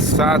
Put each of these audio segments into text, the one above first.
7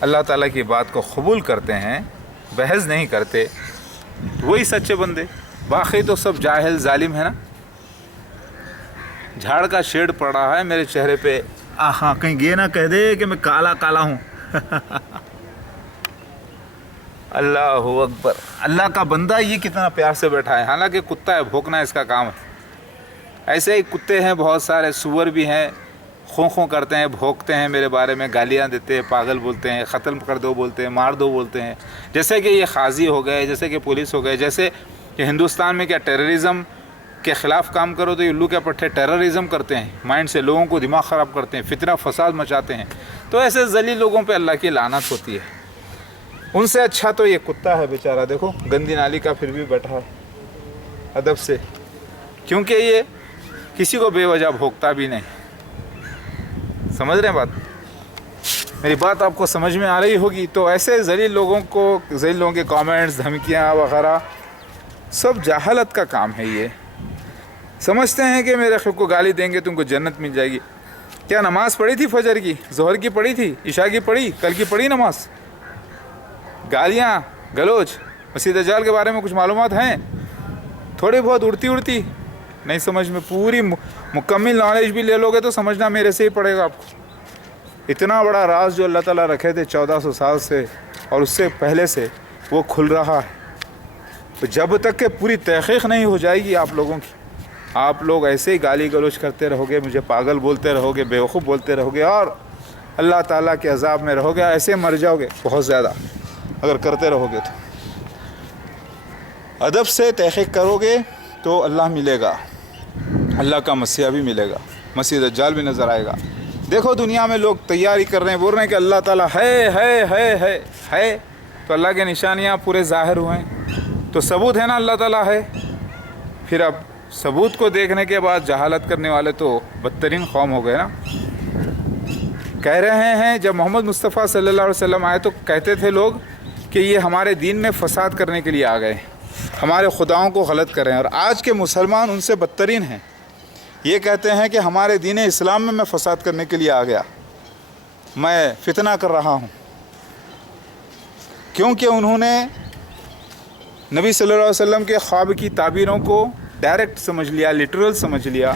اللہ تعالیٰ کی بات کو قبول کرتے ہیں، بحث نہیں کرتے، وہی سچے بندے. باقی تو سب جاہل ظالم ہے نا. جھاڑ کا شیڈ پڑ رہا ہے میرے چہرے پہ، ہاں کہیں یہ نہ کہہ دے کہ میں کالا کالا ہوں. اللہ اکبر. اللہ کا بندہ یہ کتنا پیار سے بیٹھا ہے، حالانکہ کتا ہے، بھونکنا اس کا کام ہے. ایسے ہی کتے ہیں بہت سارے، سور بھی ہیں، خوں خوں کرتے ہیں، بھونکتے ہیں میرے بارے میں، گالیاں دیتے ہیں، پاگل بولتے ہیں، ختم کر دو بولتے ہیں، مار دو بولتے ہیں. جیسے کہ یہ قاضی ہو گئے، جیسے کہ پولیس ہو گئے، جیسے کہ ہندوستان میں کیا ٹیررزم کے خلاف کام کرو تو یہ الو کے پٹھے ٹیررزم کرتے ہیں، مائنڈ سے لوگوں کو دماغ خراب کرتے ہیں، فتنہ فساد مچاتے ہیں. تو ایسے ذلیل لوگوں پہ اللہ کی لعنت ہوتی ہے. ان سے اچھا تو یہ کتا ہے بیچارہ، دیکھو گندی نالی کا پھر بھی بیٹھا ہے ادب سے، کیونکہ یہ کسی کو بے وجہ بھوکتا بھی نہیں. سمجھ رہے ہیں بات؟ میری بات آپ کو سمجھ میں آ رہی ہوگی. تو ایسے ذلیل لوگوں کے کامنٹس، دھمکیاں وغیرہ سب جہالت کا کام ہے. یہ سمجھتے ہیں کہ میرے خود کو گالی دیں گے تم کو جنت مل جائے گی. کیا نماز پڑھی تھی؟ فجر کی، ظہر کی پڑھی تھی، عشاء کی پڑھی، کل کی پڑھی نماز؟ گالیاں گلوچ مسیح دجال کے بارے میں کچھ معلومات ہیں؟ تھوڑی بہت اڑتی نہیں سمجھ میں. پوری مکمل نالج بھی لے لو گے تو سمجھنا میرے سے ہی پڑے گا آپ کو. اتنا بڑا راز جو اللہ تعالیٰ رکھے تھے 1400 سال سے اور اس سے پہلے سے، وہ کھل رہا ہے. تو جب تک کہ پوری تحقیق نہیں ہو جائے گی آپ لوگوں کی، آپ لوگ ایسے ہی گالی گلوچ کرتے رہو گے، مجھے پاگل بولتے رہو گے، بیوقوف بولتے رہو گے، اور اللہ تعالیٰ کے عذاب میں رہو گے. ایسے مر جاؤ گے بہت زیادہ اگر کرتے رہو گے. تو ادب سے تحقیق کرو گے تو اللہ ملے گا، اللہ کا مسیح بھی ملے گا، مسیح دجال بھی نظر آئے گا. دیکھو دنیا میں لوگ تیاری کر رہے ہیں، بول رہے ہیں کہ اللہ تعالیٰ ہے. تو اللہ کے نشانیاں پورے ظاہر ہوئے ہیں، تو ثبوت ہے نا اللہ تعالیٰ ہے. پھر اب ثبوت کو دیکھنے کے بعد جہالت کرنے والے تو بدترین قوم ہو گئے نا. کہہ رہے ہیں جب محمد مصطفیٰ صلی اللہ علیہ وسلم آئے تو کہتے تھے لوگ کہ یہ ہمارے دین میں فساد کرنے کے لیے آ گئے، ہمارے خداؤں کو غلط کر رہے ہیں. اور آج کے مسلمان ان سے بدترین ہیں. یہ کہتے ہیں کہ ہمارے دین اسلام میں فساد کرنے کے لیے آ گیا، میں فتنہ کر رہا ہوں. کیونکہ انہوں نے نبی صلی اللہ علیہ وسلم کے خواب کی تعبیروں کو ڈائریکٹ سمجھ لیا، لٹرل سمجھ لیا،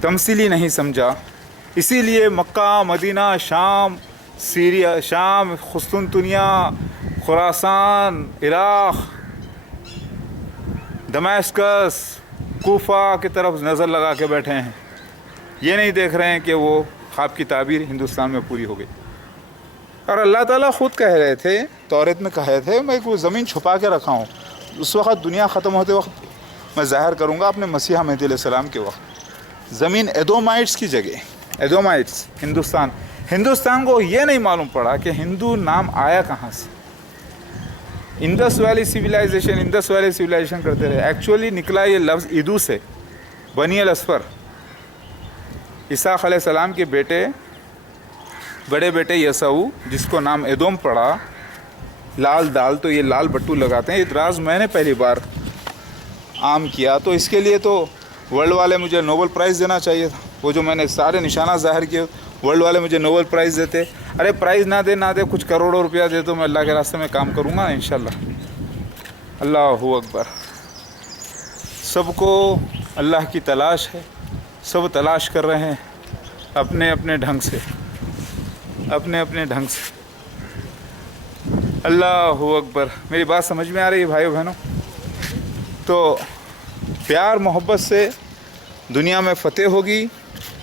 تمثیلی نہیں سمجھا. اسی لیے مکہ، مدینہ، شام، سیریا، شام، قسطنطنیہ، خراسان، عراق، دمشق، کوفہ کی طرف نظر لگا کے بیٹھے ہیں. یہ نہیں دیکھ رہے ہیں کہ وہ خواب کی تعبیر ہندوستان میں پوری ہو گئی. اور اللہ تعالیٰ خود کہہ رہے تھے، توریت میں کہے تھے، میں وہ زمین چھپا کے رکھا ہوں، اس وقت دنیا ختم ہوتے وقت میں ظاہر کروں گا اپنے مسیح مہدی علیہ السلام کے وقت. زمین ایدومائٹس کی جگہ، ایدومائٹس ہندوستان کو یہ نہیں معلوم پڑا کہ ہندو نام آیا کہاں سے. انڈس ویلی سویلائزیشن کرتے رہے. ایکچولی نکلا یہ لفظ ایدو سے، بنی الاصفر، عیسیٰ علیہ السلام کے بڑے بیٹے یسوع، جس کو نام ایدوم پڑا، لال دال، تو یہ لال بٹو لگاتے ہیں. یہ راز میں نے پہلی بار عام کیا، تو اس کے لیے تو ورلڈ والے مجھے نوبل پرائز دینا چاہیے تھا. وہ جو میں نے سارے نشانات ظاہر کیے، ورلڈ والے مجھے نوبل پرائز دیتے. ارے پرائز نہ دے کچھ کروڑوں روپیہ دے تو میں اللہ کے راستے میں کام کروں گا انشاءاللہ. اللہ اکبر. سب کو اللہ کی تلاش ہے، سب تلاش کر رہے ہیں اپنے اپنے ڈھنگ سے. اللہ اکبر. میری بات سمجھ میں آ رہی ہے بھائیو بہنوں؟ تو پیار محبت سے دنیا میں فتح ہوگی.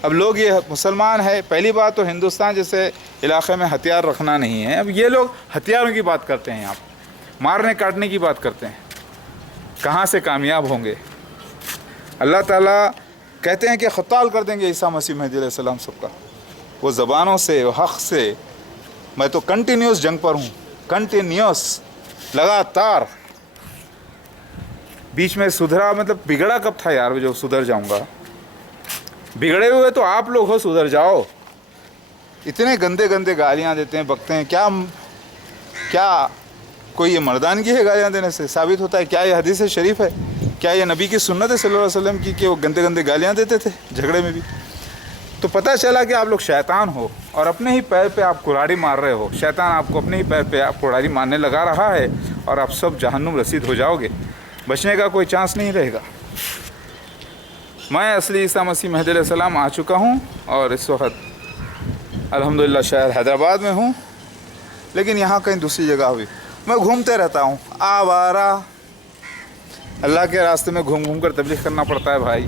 اب لوگ یہ مسلمان ہے، پہلی بات تو ہندوستان جیسے علاقے میں ہتھیار رکھنا نہیں ہے. اب یہ لوگ ہتھیاروں کی بات کرتے ہیں، آپ مارنے کاٹنے کی بات کرتے ہیں. کہاں سے کامیاب ہوں گے؟ اللہ تعالیٰ کہتے ہیں کہ قتال کر دیں گے عیسیٰ مسیح مہدی علیہ السلام سب کا. وہ زبانوں سے، حق سے. میں تو کنٹینیوس جنگ پر ہوں، کنٹینیوس، لگاتار. بیچ میں سدھرا، مطلب بگڑا کب تھا یار جو سدھر جاؤں گا؟ بگڑے ہوئے تو آپ لوگ ہو، سدھر جاؤ. اتنے گندے گالیاں دیتے ہیں، بکتے ہیں. کیا کوئی یہ مردانگی ہے گالیاں دینے سے ثابت ہوتا ہے؟ کیا یہ حدیث شریف ہے؟ کیا یہ نبی کی سنت ہے صلی اللہ علیہ وسلم کی کہ وہ گندے گالیاں دیتے تھے جھگڑے میں بھی؟ تو پتہ چلا کہ آپ لوگ شیطان ہو اور اپنے ہی پیر پہ آپ کلاڑی مار رہے ہو. شیطان آپ کو اپنے ہی پیر پہ آپ کلاڑی مارنے لگا رہا ہے اور آپ سب جہنم رسید ہو جاؤ گے. بچنے کا کوئی چانس نہیں رہے گا. میں اصلی عیسیٰ مسیح مہدی علیہ السلام آ چکا ہوں اور اس وقت الحمدللہ شہر حیدرآباد میں ہوں، لیکن یہاں کہیں دوسری جگہ بھی میں گھومتے رہتا ہوں. آوارہ اللہ کے راستے میں گھوم گھوم کر تبلیغ کرنا پڑتا ہے بھائی.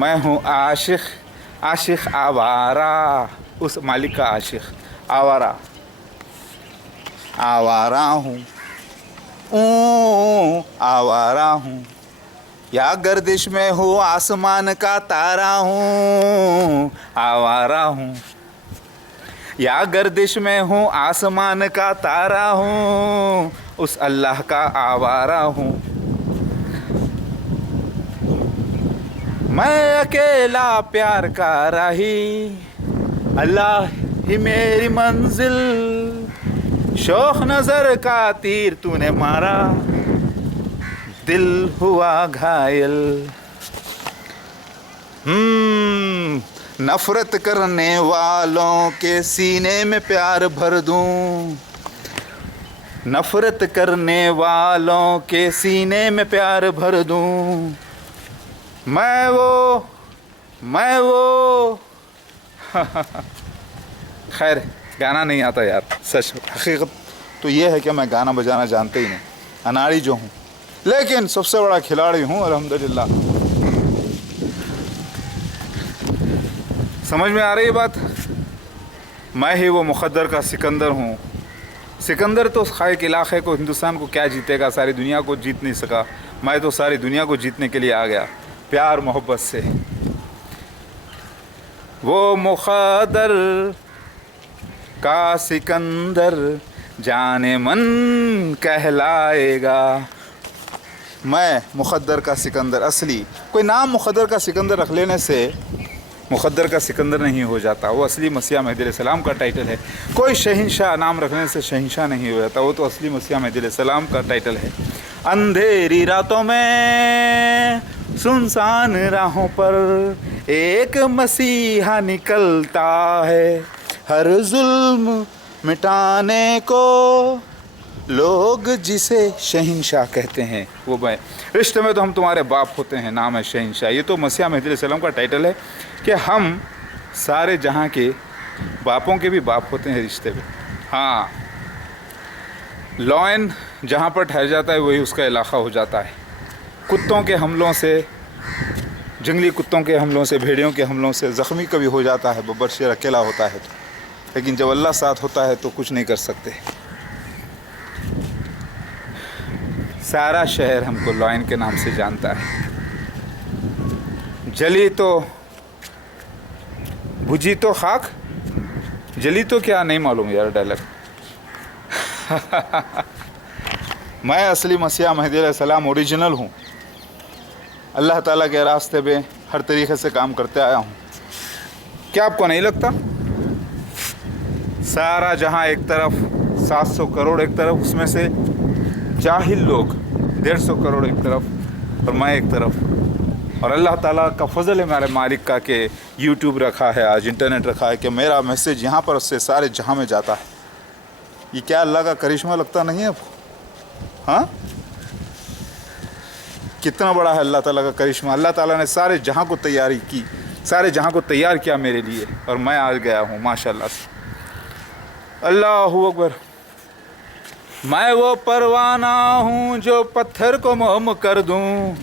میں ہوں عاشق آوارہ، اس مالک کا عاشق. آوارہ ہوں، آوارہ ہوں، یا گردش میں ہوں آسمان کا تارا ہوں. آوارہ ہوں، یا گردش میں ہوں آسمان کا تارا ہوں، اس اللہ کا آوارہ ہوں. میں اکیلا پیار کا راہی، اللہ ہی میری منزل، شوق نظر کا تیر تو نے مارا، دل ہوا گھائل. نفرت کرنے والوں کے سینے میں پیار بھر دوں، نفرت کرنے والوں کے سینے میں پیار بھر دوں. میں وہ خیر گانا نہیں آتا یار، سچ حقیقت تو یہ ہے کہ میں گانا بجانا جانتے ہی نہیں، اناڑی جو ہوں، لیکن سب سے بڑا کھلاڑی ہوں الحمدللہ. سمجھ میں آ رہی ہے بات؟ میں ہی وہ مقدر کا سکندر ہوں. سکندر تو خاک علاقے کو، ہندوستان کو کیا جیتے گا، ساری دنیا کو جیت نہیں سکا. میں تو ساری دنیا کو جیتنے کے لیے آ گیا پیار محبت سے. وہ مقدر کا سکندر جانے من کہلائے گا. میں مقدر کا سکندر اصلی. کوئی نام مقدر کا سکندر رکھ لینے سے مقدر کا سکندر نہیں ہو جاتا، وہ اصلی مسیح مہدی علیہ السلام کا ٹائٹل ہے. کوئی شہنشاہ نام رکھنے سے شہنشاہ نہیں ہو جاتا، وہ تو اصلی مسیح مہدی علیہ السلام کا ٹائٹل ہے. اندھیری راتوں میں سنسان راہوں پر ایک مسیحا نکلتا ہے، ہر ظلم مٹانے کو لوگ جسے شہنشاہ کہتے ہیں. وہ میں رشتے میں تو ہم تمہارے باپ ہوتے ہیں، نام ہے شہنشاہ. یہ تو مسیح مہدی علیہ السلام کا ٹائٹل ہے کہ ہم سارے جہاں کے باپوں کے بھی باپ ہوتے ہیں رشتے میں. ہاں، لائن جہاں پر ٹھہر جاتا ہے وہی اس کا علاقہ ہو جاتا ہے. کتوں کے حملوں سے، جنگلی کتوں کے حملوں سے، بھیڑیوں کے حملوں سے زخمی کبھی ہو جاتا ہے ببر شیر اکیلا ہوتا ہے تو، لیکن جب اللہ ساتھ ہوتا ہے تو کچھ نہیں کر سکتے. سارا شہر ہم کو لائن کے نام سے جانتا ہے. جلی تو بجھی تو خاک، جلی تو کیا نہیں معلوم یار ڈائلاگ. میں اصلی مسیح مہدی علیہ السلام اوریجنل ہوں. اللہ تعالیٰ کے راستے پہ ہر طریقے سے کام کرتے آیا ہوں. کیا آپ کو نہیں لگتا؟ سارا جہاں ایک طرف، 700 کروڑ ایک طرف، اس میں سے جاہل لوگ 150 کروڑ ایک طرف اور میں ایک طرف. اور اللہ تعالیٰ کا فضل ہے میرے مالک کا کہ یوٹیوب رکھا ہے، آج انٹرنیٹ رکھا ہے کہ میرا میسیج یہاں پر اس سے سارے جہاں میں جاتا ہے. یہ کیا اللہ کا کرشمہ لگتا نہیں ہے آپ کو؟ ہاں، کتنا بڑا ہے اللہ تعالیٰ کا کرشمہ. اللہ تعالیٰ نے سارے جہاں کو تیاری کی، سارے جہاں کو تیار کیا میرے لیے، اور میں آج گیا ہوں ماشاءاللہ سے. اللہ اکبر. میں وہ پروانہ ہوں جو پتھر کو موم کر دوں،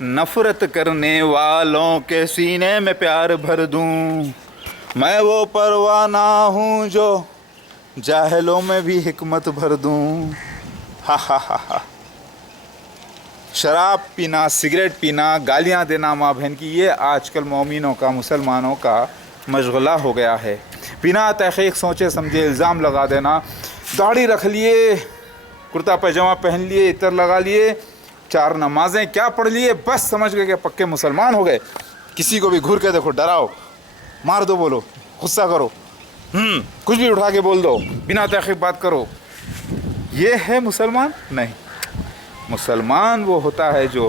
نفرت کرنے والوں کے سینے میں پیار بھر دوں. میں وہ پروانہ ہوں جو جاہلوں میں بھی حکمت بھر دوں. ہا ہا ہا ہا. شراب پینا، سگریٹ پینا، گالیاں دینا ماں بہن کی، یہ آج کل مومنوں کا، مسلمانوں کا مشغلہ ہو گیا ہے. بنا تحقیق سوچے سمجھے الزام لگا دینا. داڑھی رکھ لیے، کرتا پاجامہ پہن لیے، عطر لگا لیے، 4 نمازیں کیا پڑھ لیے، بس سمجھ گئے کہ پکے مسلمان ہو گئے. کسی کو بھی گھور کے دیکھو، ڈراؤ، مار دو، بولو، غصہ کرو، کچھ بھی اٹھا کے بول دو، بنا تحقیق بات کرو. یہ ہے مسلمان؟ نہیں. مسلمان وہ ہوتا ہے جو